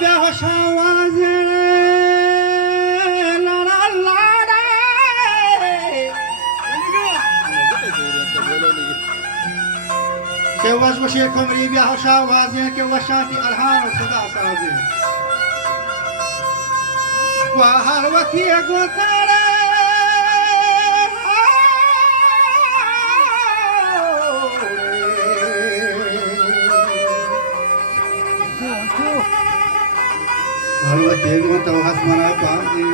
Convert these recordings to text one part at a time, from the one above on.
بیاهوش آواز لالا لالا که واش بشه کمری بیاهوش آوازی که وشاتی الهان و صدا سازی و هر وقتی گوتاره Alwate to hasmana bazi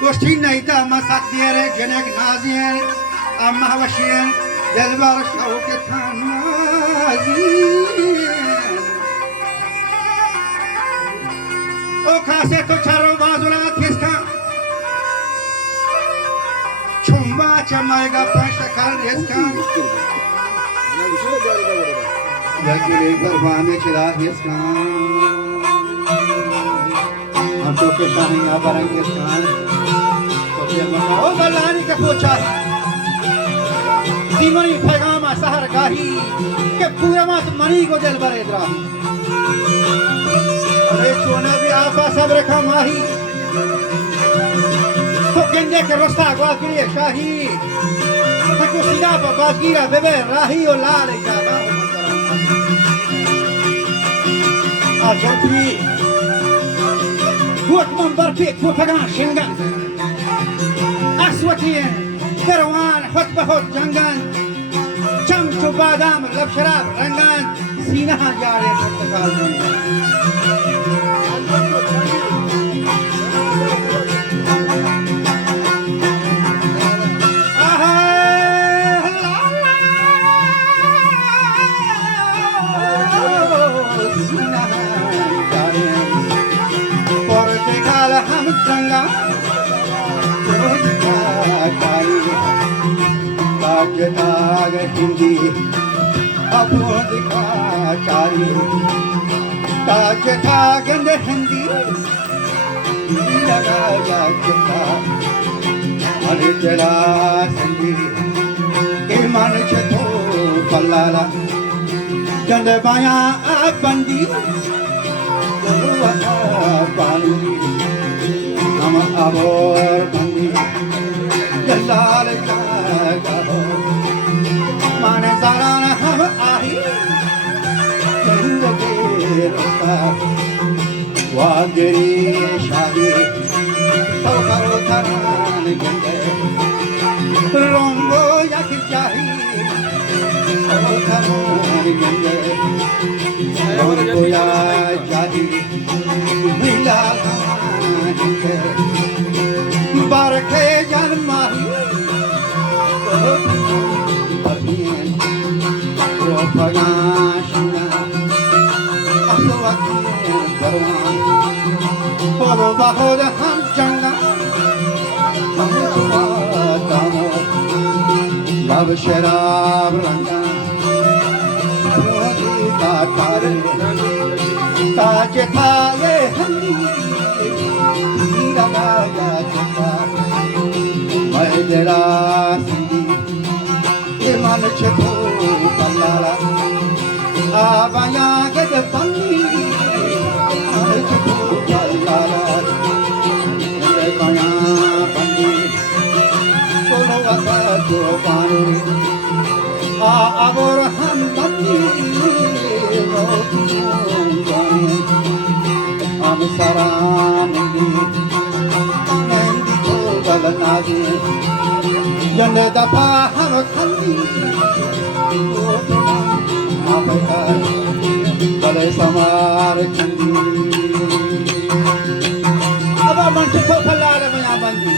Goshti naita masak diere genek nazien amma hawashien delbar shauket nazien O kase to charo bazula kiska Chumba chamayga pashakal reska Yakire garbane chila reska तो के शाही आबरंगे कान तो फिर ओ बल्लानी के पूछा दीवानी पैगाम सहर गाही के पूरा मत मनी को दिल भरे दरा अरे चोने भी आपा सब रखा माही तो गंजे के रास्ता ग्वाल के लिए शाही तो सीधा बागीरा बेबे राही और लाल जागा आ जोती Goed man barpik voor pagaan shingan Aswatien Karwan hot bahot jangan Cham to badam lab sharab rangan Sinaha jare portakal Hamtranga Kali Tajtag Hindi Apod Kali Tajtag Hindi Laga Jata Hare Jala Sandi Iman Chato Palala Jande Baya Bandi Bani हम आबोर बंदी जलाल का माने सारान हम आही जिंदगी रोता वागरी शादी तो करो थरान गंगे रोंगो या खिचाही तो थरान गंगे रोंगो या चाही मिला Barke janmahi Barhien Propagashna Aswakir Garwan Poro bahod ham janga Ham tuvatamo Lab sharab ranga Prodi kakare Taje thaye handi Maidera Sindi Iman Chato Palala Abaya Get the Pandi Chato Palala Rebaya Pandi Kolo Akato Panu Aboraham Pandi Amsaranandi Nadi Yande dapa ham khandi Apaka Bale samar khandi Aba manche to khalala maya bandi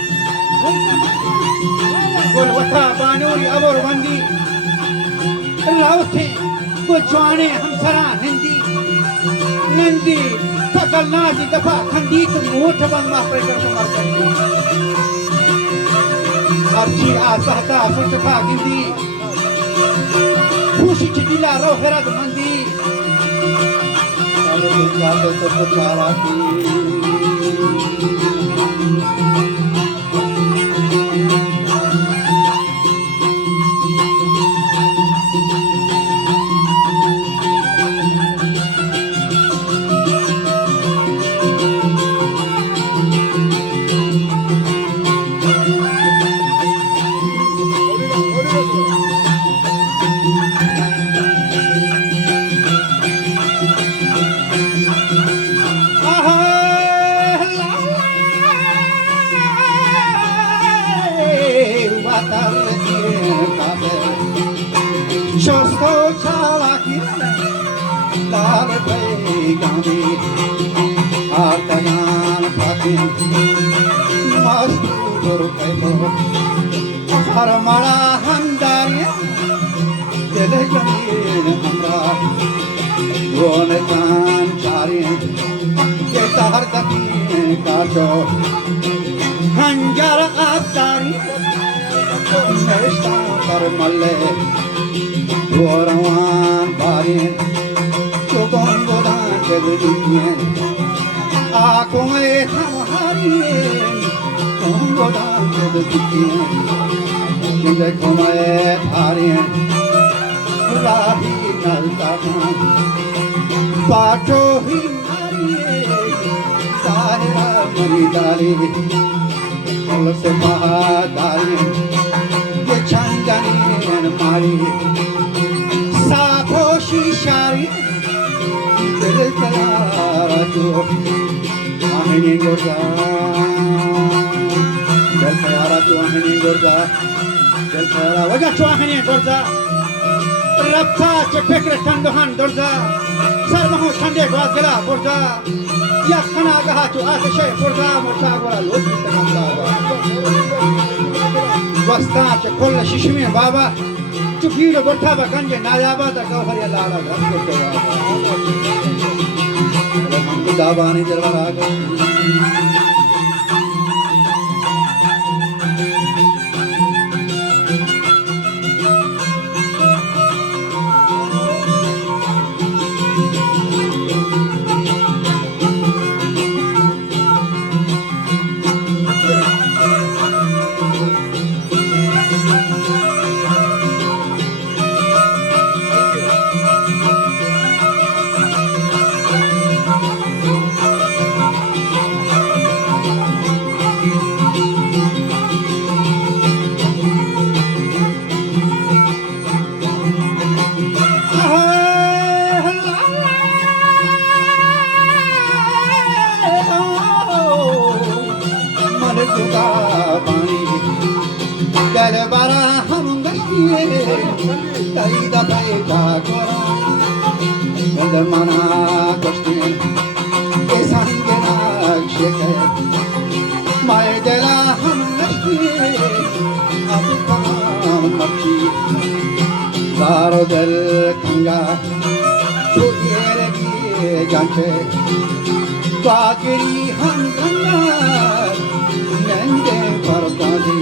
Gol wata banuri abor bandi Lauthi ko jwane hum sara hindi Nandi takal nazi dapa khandi to motha bang ma prakar samar khandi Archi asahta sutfa gindi Khushi chidila ro kharad mandi Alo jado to chara ki Chhaava की लाल भई गावे आतनान फाते मस्तूर पैदो हर मड़ा हंदारे दिल जमीन हमरा गोन कान चारे के तहर तकी काटो हंजार आतारी नरिश्ता पर मल्ले गोरवान बारे चुगोन गोदान के दुनिया आँखों में हमारी तुम गोदान के दुनिया देखो मैं थारे राही नलता बाटो ही मारी साहिरा मरी डाली से महादारी ये छंगनी मारी साखो शीशारी दिल तलारा जो आमिनी गोरगा दिल तलारा जो आमिनी गोरगा दिल तलारा वजह जो आमिनी गोरगा रब्ता चे फिक्र ठंडोहन दुर्जा सर्वहु ठंडे ग्वाद गला बुर्जा या खना गहा जो आतिशे बुर्जा मुर्शा गोरा लोट वस्ता चे कुल शिशुमे बाबा चुकीर बुर्था बकंजे नायाबा ता गौहरिया लाला घर को तो मंगू दाबानी दरबार आगो दरबारा हम गश्तिए कई दफे जागोरा बदमाना गश्तिए के संगे नक्शे माय दला हम गश्तिए अब काम मची दारो दल खंगा तो ये लगी जांचे बागरी हम गंगा नंदे पर बाजी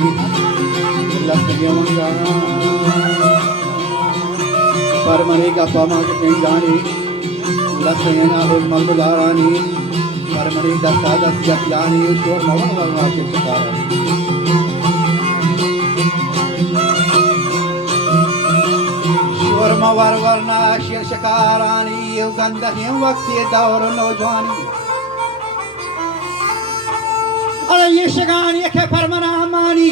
लखनिया परमरे का पमा के पिंगानी लखनिया हो मंगलारानी परमरे दस्ता दस जतियानी शोर मवन वरना के सकारा शोर मवर वरना शेर शकारानी गंदही वक्त ये दौर नौजवानी अरे ये शगानी के फरमाना मानी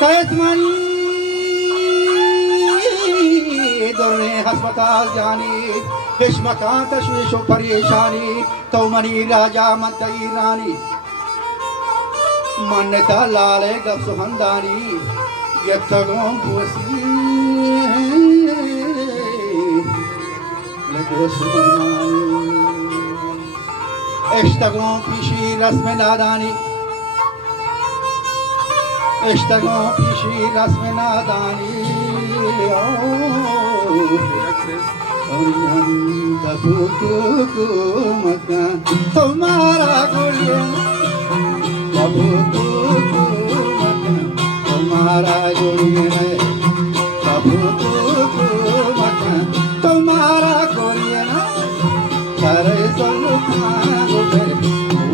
कैसमानी दौरे अस्पताल जानी हिस्मकान तशवीशो परेशानी तो मनी राजा मतई रानी मनता लाले गप सुहंदानी ये तगों पुसी लगो सुबनानी इश्तगों पीशी रस्म नादानी इश्तगों पीशी रस्म नादानी तुम्हारा गुड़िया तुम्हारा गुड़िया तुम्हारा गुड़िया करे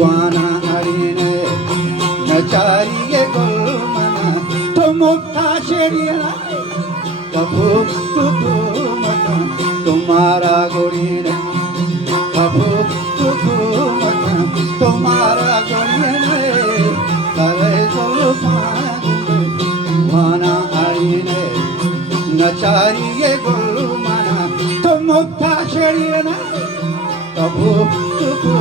वाना हरिने नचारिये गुलमना तो मुक्ता शेरिया कबू कुकू मता तुम्हारा गोरीने कबू कुकू मता तुम्हारा गोरीने करे वाना हरिने नचारिये गुलमना तो मुक्ता शेरिया कबू कुकू